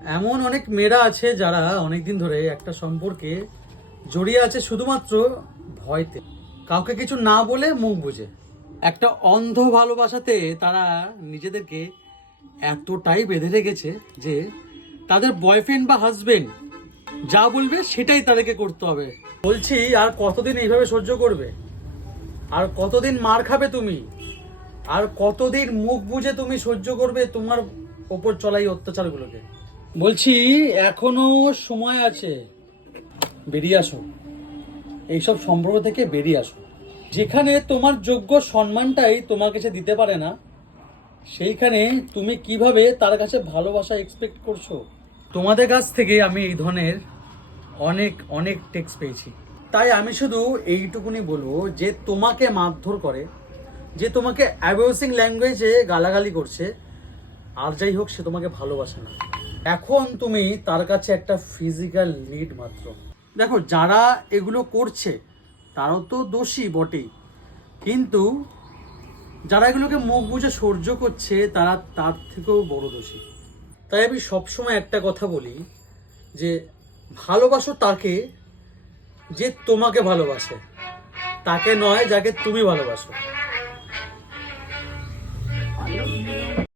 এমন অনেক মেয়েরা আছে যারা অনেকদিন ধরে একটা সম্পর্কে জড়িয়ে আছে শুধুমাত্র ভয়তে, কাউকে কিছু না বলে মুখ বুজে। একটা অন্ধ ভালোবাসাতে তারা নিজেদেরকে এতটাই বেঁধে রেখেছে যে তাদের বয়ফ্রেন্ড বা হাজবেন্ড যা বলবে সেটাই তাদেরকে করতে হবে। বলছি, আর কতদিন এইভাবে সহ্য করবে? আর কতদিন মার খাবে তুমি? আর কতদিন মুখ বুজে তুমি সহ্য করবে তোমার ওপর চলা এই অত্যাচারগুলোকে? বলছি, এখনো সময় আছে, বেরিয়ে আসো, এইসব সম্পর্ক থেকে বেরিয়ে আসো। যেখানে তোমার যোগ্য সম্মানটাই তোমার কাছে দিতে পারে না, সেইখানে তুমি কিভাবে তার কাছে ভালোবাসা এক্সপেক্ট করছো? তোমাদের কাছ থেকে আমি এই ধরনের অনেক অনেক টেক্সট পেয়েছি। তাই আমি শুধু এইটুকুনি বলবো যে তোমাকে মারধর করে, যে তোমাকে অ্যাবিউজিং ল্যাঙ্গুয়েজে গালাগালি করছে, আর যাই হোক সে তোমাকে ভালোবাসে না। এখন তুমি তার কাছে একটা ফিজিক্যাল নিড মাত্র। দেখো, যারা এগুলো করছে তারাও তো দোষী বটেই, কিন্তু যারা এগুলোকে মুখ বুজে সহ্য করছে তারা তার থেকেও বড় দোষী। তাই আমি সবসময় একটা কথা বলি যে ভালোবাসো তাকে যে তোমাকে ভালোবাসে, তাকে নয় যাকে তুমি ভালোবাসো।